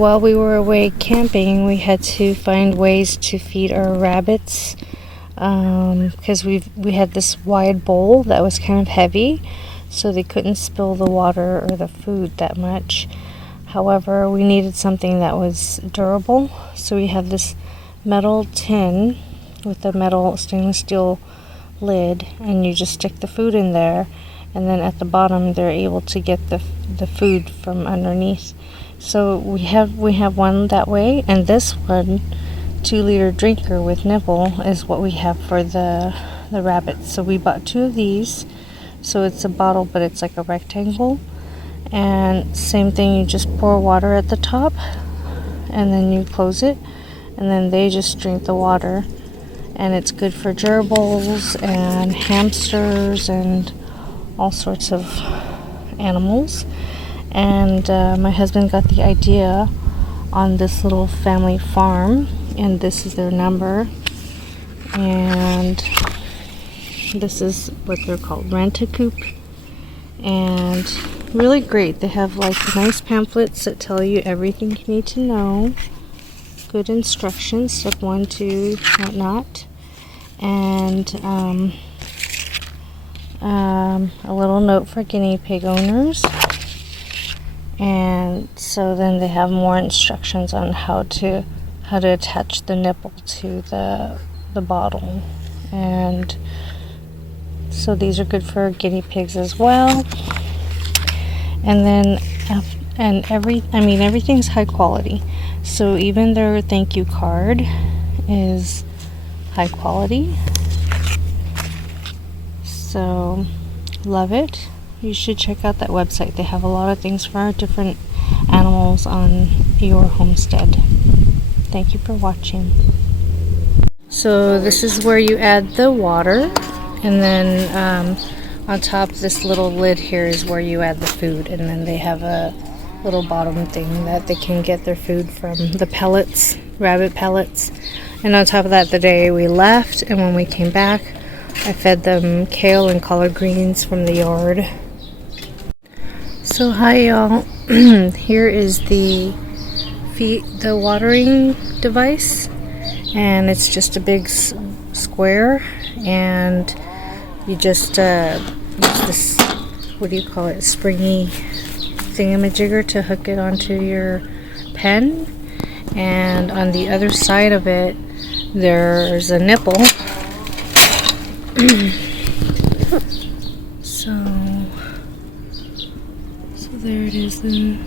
while we were away camping, we had to find ways to feed our rabbits, because we had this wide bowl that was kind of heavy, so they couldn't spill the water or the food that much. However, we needed something that was durable, so we have this metal tin with a metal stainless steel lid, and you just stick the food in there, and then at the bottom they're able to get the food from underneath. So we have one that way, and this one 2-liter drinker with nipple is what we have for the rabbits. So we bought 2 of these, so it's a bottle but it's like a rectangle, and same thing, you just pour water at the top and then you close it, and then they just drink the water. And it's good for gerbils and hamsters and all sorts of animals. And my husband got the idea on this little family farm, and this is their number, and this is what they're called, Rent-A-Coop. And really great. They have like nice pamphlets that tell you everything you need to know, good instructions, step 1, 2, whatnot, and a little note for guinea pig owners. And so then they have more instructions on how to attach the nipple to the bottle. And so these are good for guinea pigs as well. And then everything's high quality. So even their thank you card is high quality. So love it. You should check out that website. They have a lot of things for different animals on your homestead. Thank you for watching. So this is where you add the water, and then on top, this little lid here is where you add the food, and then they have a little bottom thing that they can get their food from, the pellets, rabbit pellets. And on top of that, the day we left and when we came back, I fed them kale and collard greens from the yard. So hi y'all. Here is the watering device, and it's just a big square, and you just use this, what do you call it, springy thingamajigger to hook it onto your pen. And on the other side of it there's a nipple. so there it is then.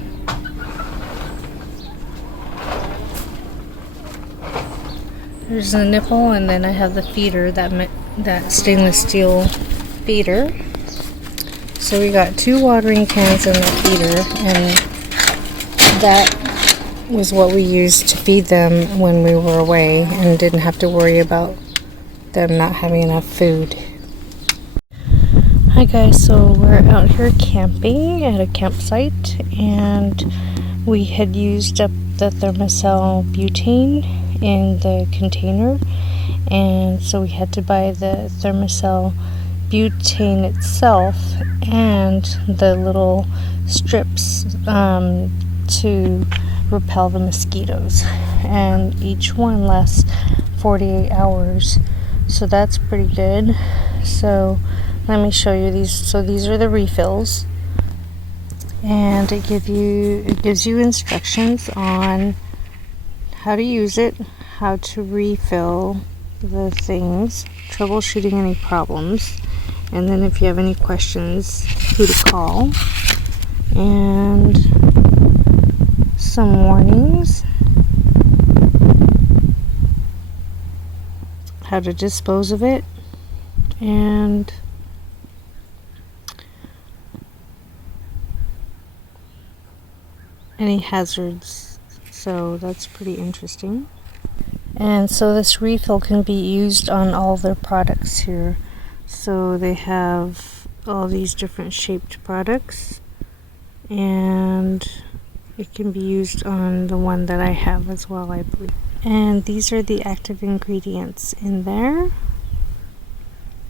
There's the nipple, and then I have the feeder, that stainless steel feeder. So we got 2 watering cans in the feeder, and that was what we used to feed them when we were away and didn't have to worry about them not having enough food. Hi guys, so we're out here camping at a campsite, and we had used up the thermocell butane in the container, and so we had to buy the thermocell butane itself and the little strips to repel the mosquitoes, and each one lasts 48 hours, so that's pretty good. So let me show you these. So these are the refills, and it gives you instructions on how to use it, how to refill the things, troubleshooting any problems, and then if you have any questions, who to call, and some warnings, how to dispose of it, and any hazards. So that's pretty interesting. And so this refill can be used on all their products here. So they have all these different shaped products, and it can be used on the one that I have as well, I believe. And these are the active ingredients in there.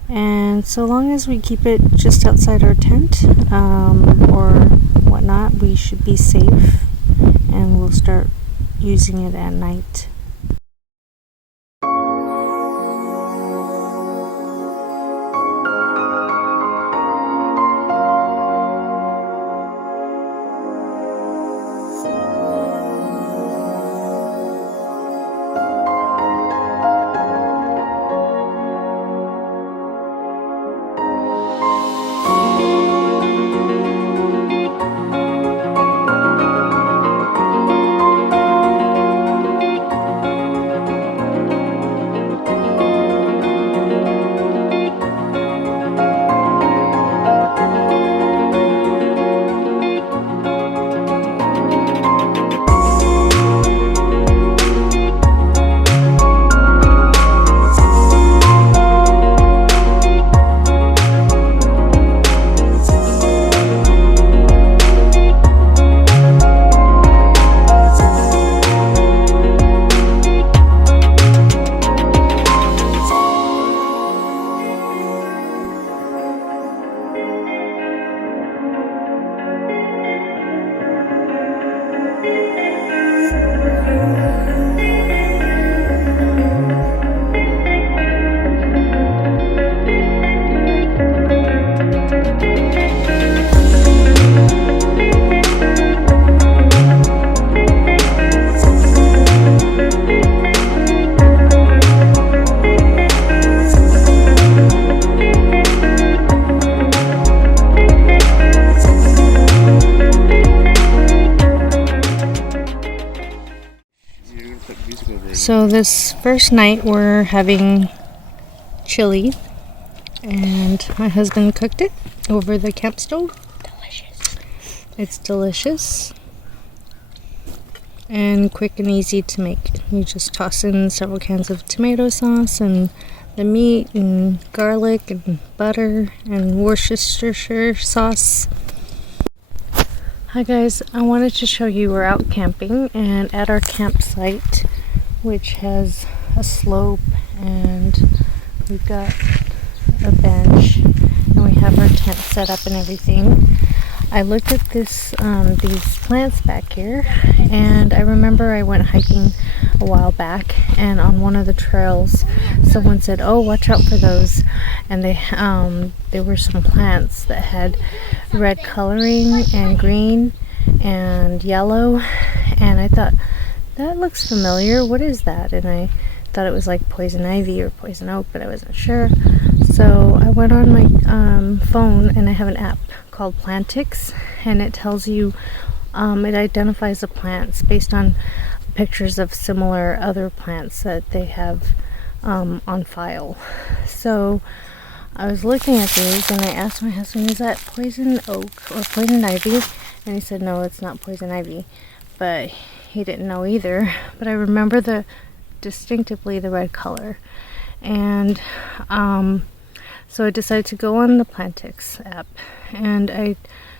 And so long as we keep it just outside our tent or whatnot, we should be safe. and we'll start using it at night. So this first night we're having chili, and my husband cooked it over the camp stove. Delicious. It's delicious and quick and easy to make. You just toss in several cans of tomato sauce and the meat and garlic and butter and Worcestershire sauce. Hi guys, I wanted to show you we're out camping, and at our campsite, which has a slope, and we've got a bench, and we have our tent set up and everything. I looked at these plants back here, and I remember I went hiking a while back, and on one of the trails someone said, "Oh, watch out for those," and there were some plants that had red coloring and green and yellow, and I thought, that looks familiar, what is that? And I thought it was like poison ivy or poison oak, but I wasn't sure. So I went on my phone, and I have an app called Plantix, and it tells you, it identifies the plants based on pictures of similar other plants that they have on file. So I was looking at these, and I asked my husband, is that poison oak or poison ivy? And he said, no, it's not poison ivy. But he didn't know either. But I remember distinctively the red color. And so I decided to go on the Plantix app, and I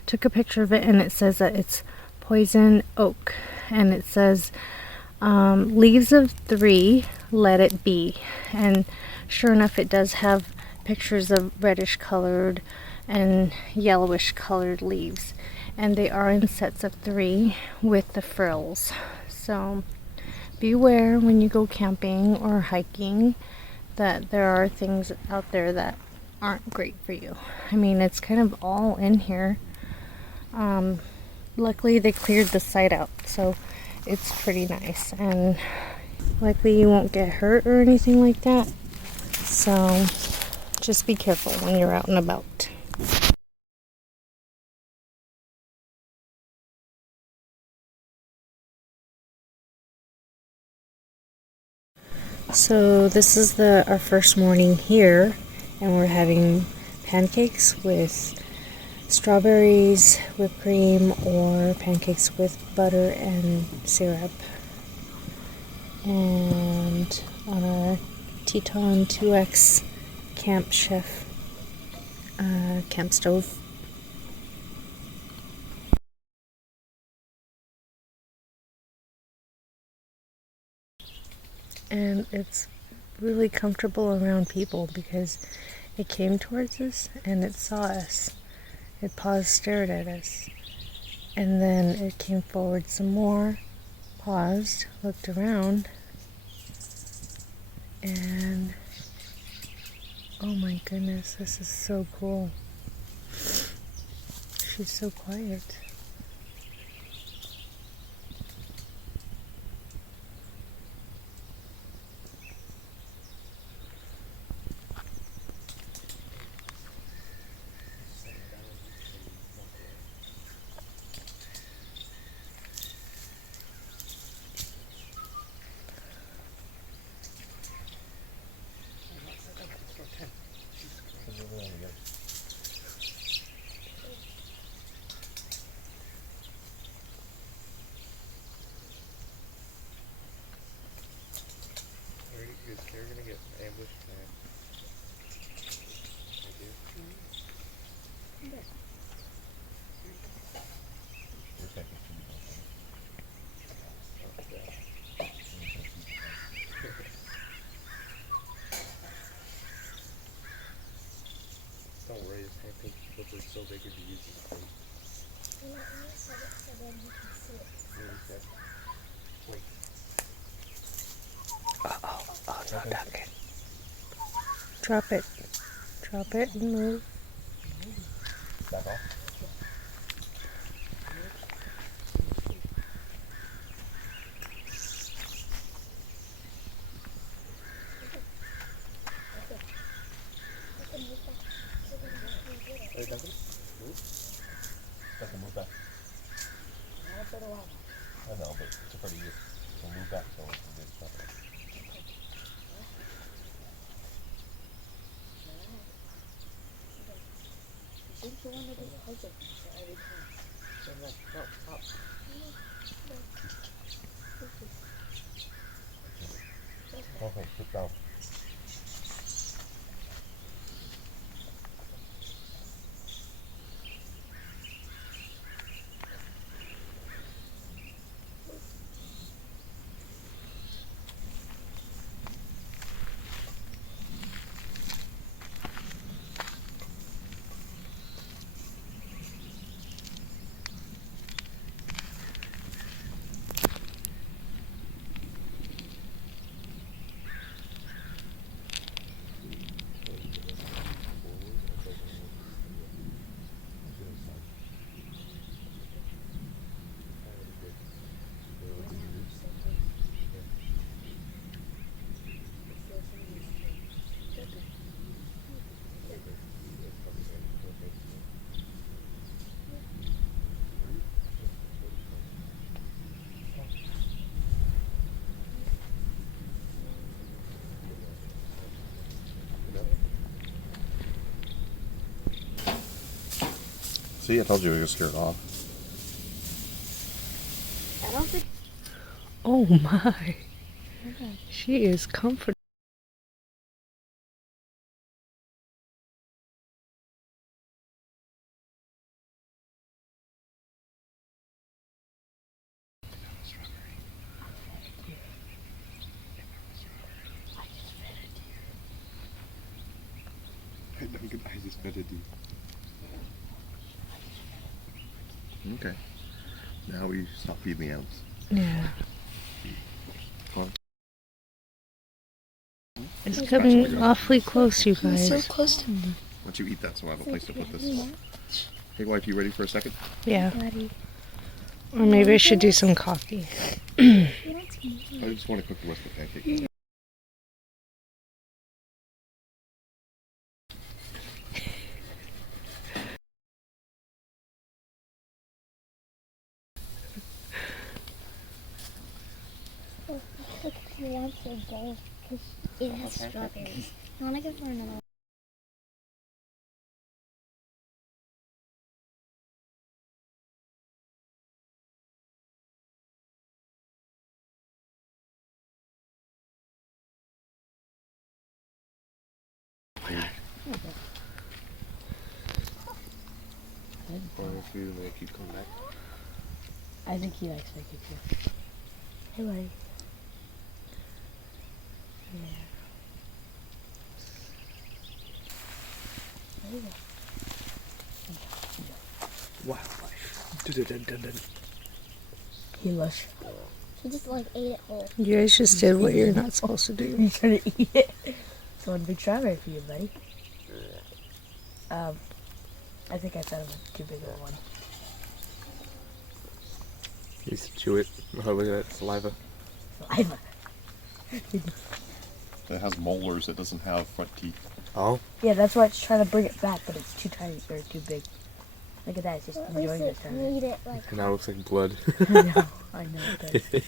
took a picture of it, and it says that it's poison oak, and it says leaves of 3, let it be. And sure enough, it does have pictures of reddish colored and yellowish colored leaves, and they are in sets of 3 with the frills. So beware when you go camping or hiking that there are things out there that aren't great for you. I mean, it's kind of all in here. Luckily they cleared the site out, so it's pretty nice, and likely you won't get hurt or anything like that. So just be careful when you're out and about. So this is our first morning here, and we're having pancakes with strawberries, whipped cream, or pancakes with butter and syrup, and on a Teton 2X Camp Chef camp stove. And it's really comfortable around people because it came towards us and it saw us. It paused, stared at us, And then it came forward some more, paused, looked around, and oh my goodness, this is so cool. She's so quiet. You're gonna get ambushed, man. Don't worry, his hand flipper is so big if you use his plate. Oh, no ducking. Drop it. Drop it and move. Back off. Hey, Duncan, move. Duncan, move back. I know, but it's a pretty good. So move back so it can get stuff. Okay, sit down. See, I told you we were scared off. I don't think. Oh my. She is comfortable. I just petted you. Okay. Now we stop feeding the animals. Yeah. Come on. It's coming awfully close, you He's so guys. close to me. Why don't you eat that so I have a place to put this? Hey, wife, you ready for a second? Yeah. Daddy. Or maybe I should do some coffee. I just want to cook the rest of the pancake. Look if you want the bowl, because it has strawberries. You want to give her another? Or if you like, keep coming back. I think he likes making too. Hey, buddy. Wildlife. Keyless. He just like ate it whole. You guys just did what you're not supposed to do. You're trying to eat it. It's one big strawberry for you, buddy. I think I thought it was too big of a one. You used to chew it. Oh, look at that saliva. Saliva. It has molars. It doesn't have front teeth. Oh? Yeah, that's why it's trying to bring it back, but it's too tiny or too big. Look at that, it's just Well, at enjoying least the it strawberry. made it like. And now it looks like blood. I know it does.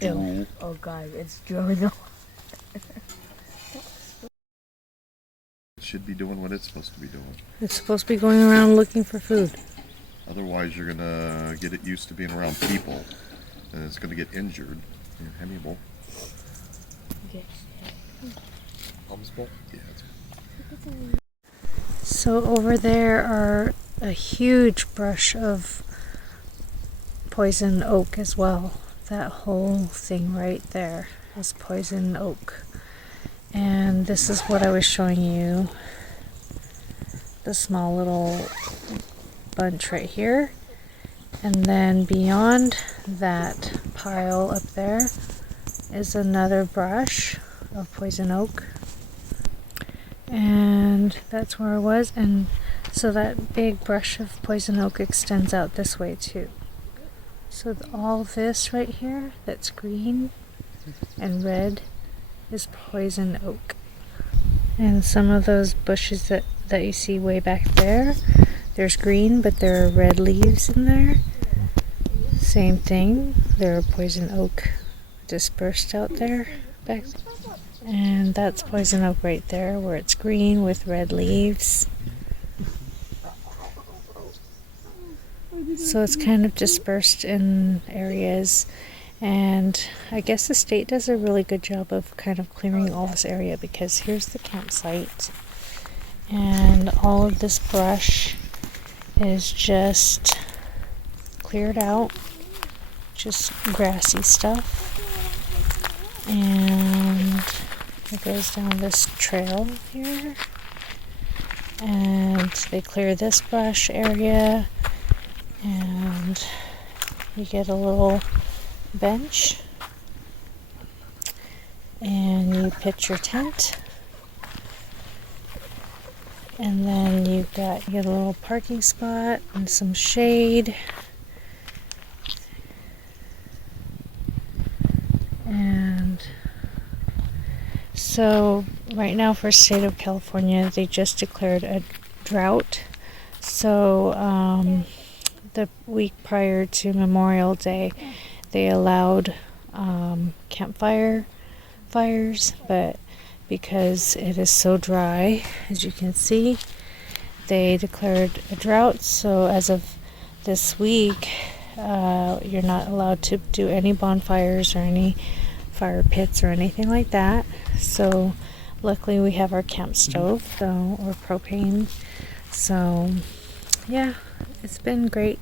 Ew. Drool. Oh god, it's drooling on. It should be doing what it's supposed to be doing. It's supposed to be going around looking for food. Otherwise, you're gonna get it used to being around people, and it's gonna get injured. Yeah, hand me a bowl. Okay. Alms bowl? Yeah. It's So over there are a huge brush of poison oak as well. That whole thing right there is poison oak. And this is what I was showing you. The small little bunch right here. And then beyond that pile up there is another brush of poison oak. And that's where I was. And so that big brush of poison oak extends out this way too. So all this right here that's green and red is poison oak. And some of those bushes that you see way back there, there's green, but there are red leaves in there. Same thing, there are poison oak dispersed out there. Back. And that's poison oak right there, where it's green with red leaves. So it's kind of dispersed in areas, and I guess the state does a really good job of kind of clearing all this area, because here's the campsite, and all of this brush is just cleared out, just grassy stuff, and it goes down this trail here, and they clear this brush area, and you get a little bench, and you pitch your tent, and then you get a little parking spot and some shade, and so right now for state of California, they just declared a drought. So the week prior to Memorial Day, they allowed campfire fires, but because it is so dry, as you can see, they declared a drought. So as of this week, you're not allowed to do any bonfires or any fire pits or anything like that. So luckily we have our camp stove, though, or propane. So yeah, it's been great.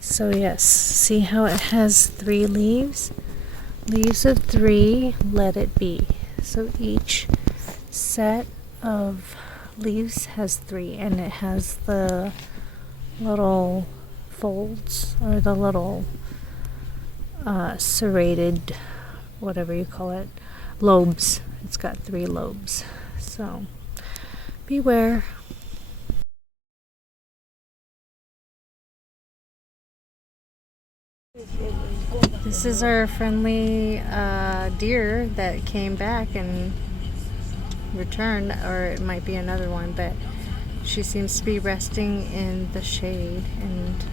So yes, see how it has 3 leaves? Leaves of 3, let it be. So each set of leaves has 3, and it has the little folds, or the little serrated, whatever you call it, lobes. It's got 3 lobes. So beware. This is our friendly deer that came back and returned, or it might be another one, but she seems to be resting in the shade, and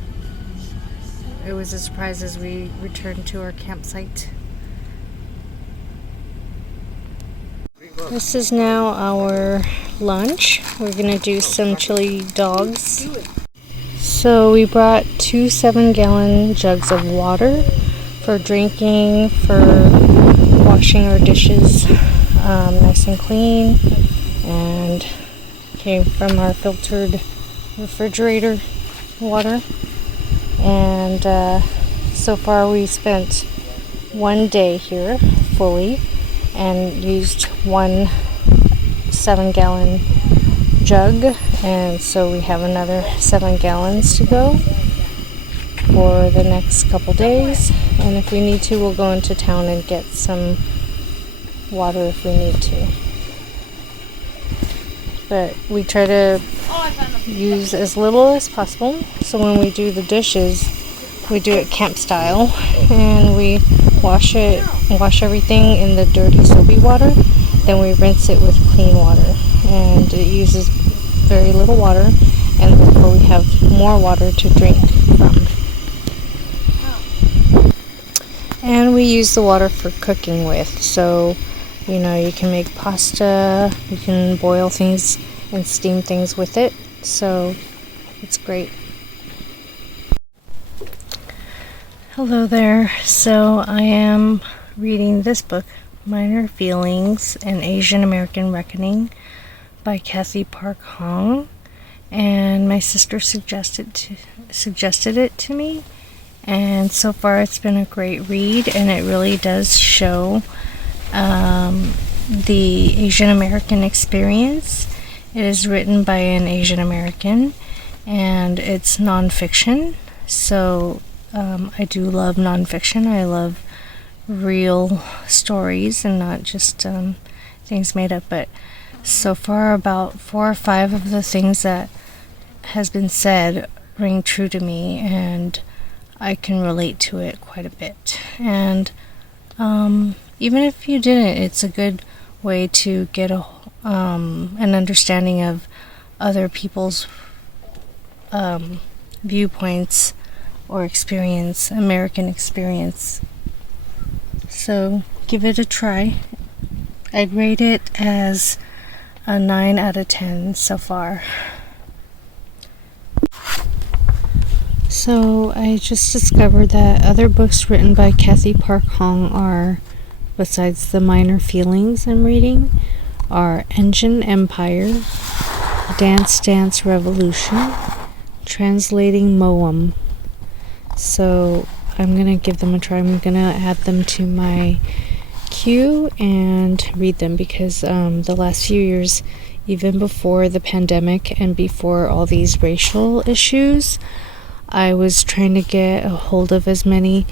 it was a surprise as we returned to our campsite. This is now our lunch. We're gonna do some chili dogs. So we brought 2 7-gallon jugs of water for drinking, for washing our dishes nice and clean, and came from our filtered refrigerator water. And so far we spent 1 day here fully and used 1 7-gallon jug, and so we have another 7 gallons to go for the next couple days. And if we need to, we'll go into town and get some water if we need to. But we try to use as little as possible. So when we do the dishes, we do it camp style, and we wash everything in the dirty soapy water. Then we rinse it with clean water, and it uses very little water, and therefore we have more water to drink from. And we use the water for cooking with. So, you know, you can make pasta, you can boil things and steam things with it. So it's great. Hello there. So I am reading this book, Minor Feelings: An Asian American Reckoning by Kathy Park Hong, and my sister suggested it to me, and so far it's been a great read, and it really does show the Asian American experience. It is written by an Asian American, and it's nonfiction, so I do love nonfiction. I love real stories and not just things made up. But so far, about 4 or 5 of the things that has been said ring true to me, and I can relate to it quite a bit. And even if you didn't, it's a good way to get an understanding of other people's viewpoints or experience, American experience. So give it a try. I'd rate it as a 9 out of 10 so far. So I just discovered that other books written by Kathy Park Hong are, besides the Minor Feelings I'm reading, are Engine Empire, Dance Dance Revolution, Translating Moam. So I'm going to give them a try. I'm going to add them to my queue and read them, because the last few years, even before the pandemic and before all these racial issues, I was trying to get a hold of as many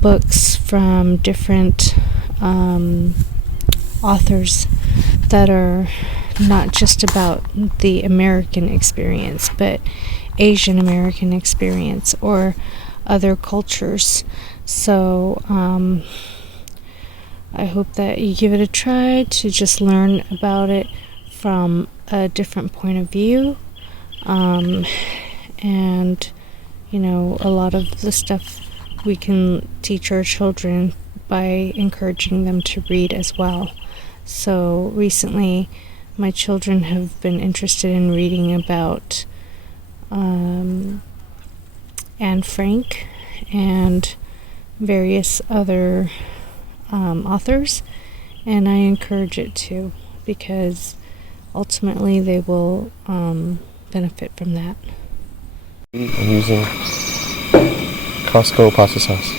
books from different authors that are not just about the American experience, but Asian American experience or other cultures. So I hope that you give it a try to just learn about it from a different point of view. And you know, a lot of the stuff we can teach our children by encouraging them to read as well. So recently my children have been interested in reading about Anne Frank and various other authors, and I encourage it too, because ultimately they will benefit from that. I'm using Costco pasta sauce.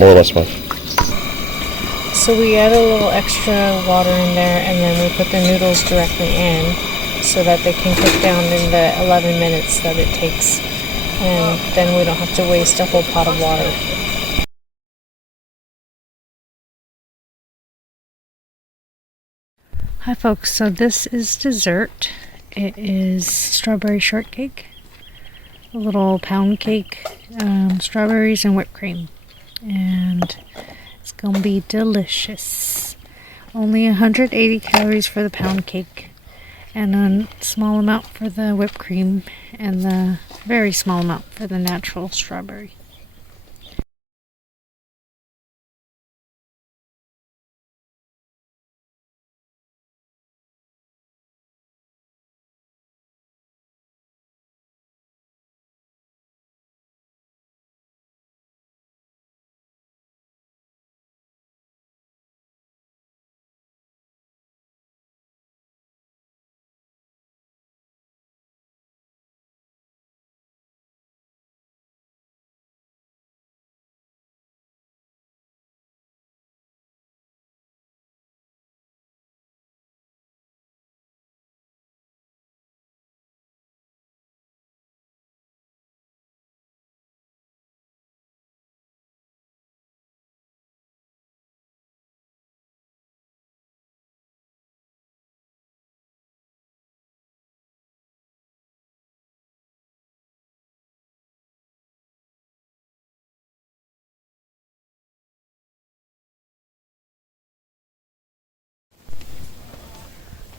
More or less much. So we add a little extra water in there, and then we put the noodles directly in so that they can cook down in the 11 minutes that it takes, and then we don't have to waste a whole pot of water. Hi folks, so this is dessert. It is strawberry shortcake, a little pound cake, strawberries and whipped cream, and it's gonna be delicious. Only 180 calories for the pound cake, and a small amount for the whipped cream, and the very small amount for the natural strawberry.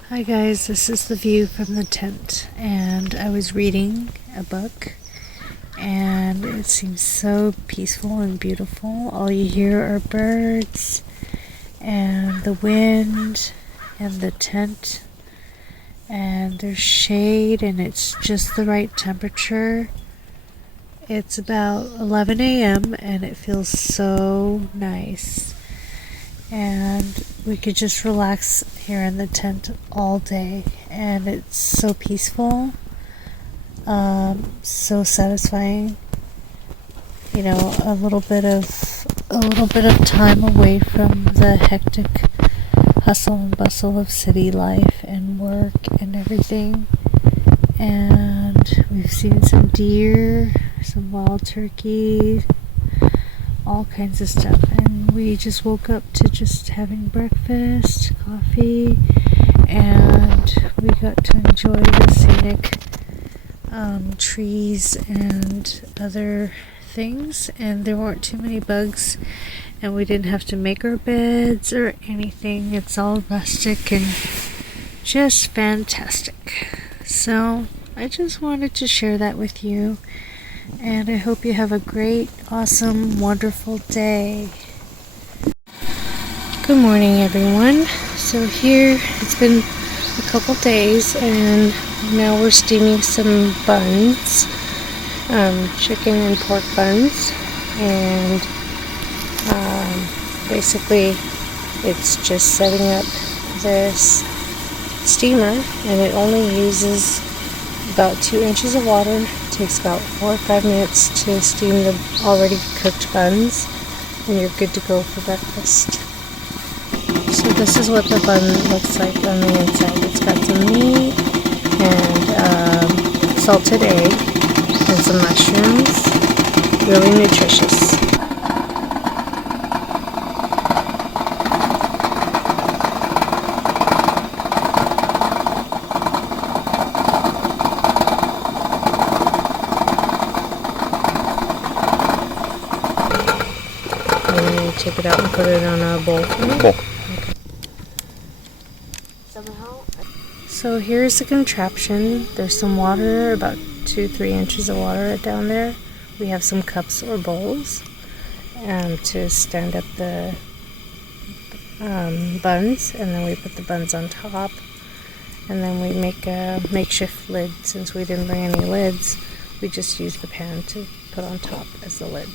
Hi guys, this is the view from the tent, and I was reading a book and it seems so peaceful and beautiful. All you hear are birds and the wind and the tent, and there's shade and it's just the right temperature. It's about 11 a.m. and it feels so nice, and we could just relax here in the tent all day, and it's so peaceful, so satisfying. You know, a little bit of time away from the hectic hustle and bustle of city life and work and everything. And we've seen some deer, some wild turkey, all kinds of stuff. And we just woke up to just having breakfast, coffee, and we got to enjoy the scenic trees and other things. And there weren't too many bugs, and we didn't have to make our beds or anything. It's all rustic and just fantastic. So I just wanted to share that with you, and I hope you have a great, awesome, wonderful day. Good morning, everyone. So here, it's been a couple days, and now we're steaming some buns, chicken and pork buns, and basically it's just setting up this steamer, and it only uses about 2 inches of water. It takes about 4 or 5 minutes to steam the already cooked buns, and you're good to go for breakfast. So this is what the bun looks like on the inside. It's got some meat and salted egg and some mushrooms. Really nutritious. Take it out and put it on a bowl for me. Bowl. Okay. So here's the contraption. There's some water, about 2-3 inches of water down there. We have some cups or bowls to stand up the buns, and then we put the buns on top, and then we make a makeshift lid. Since we didn't bring any lids, we just used the pan to put on top as the lid.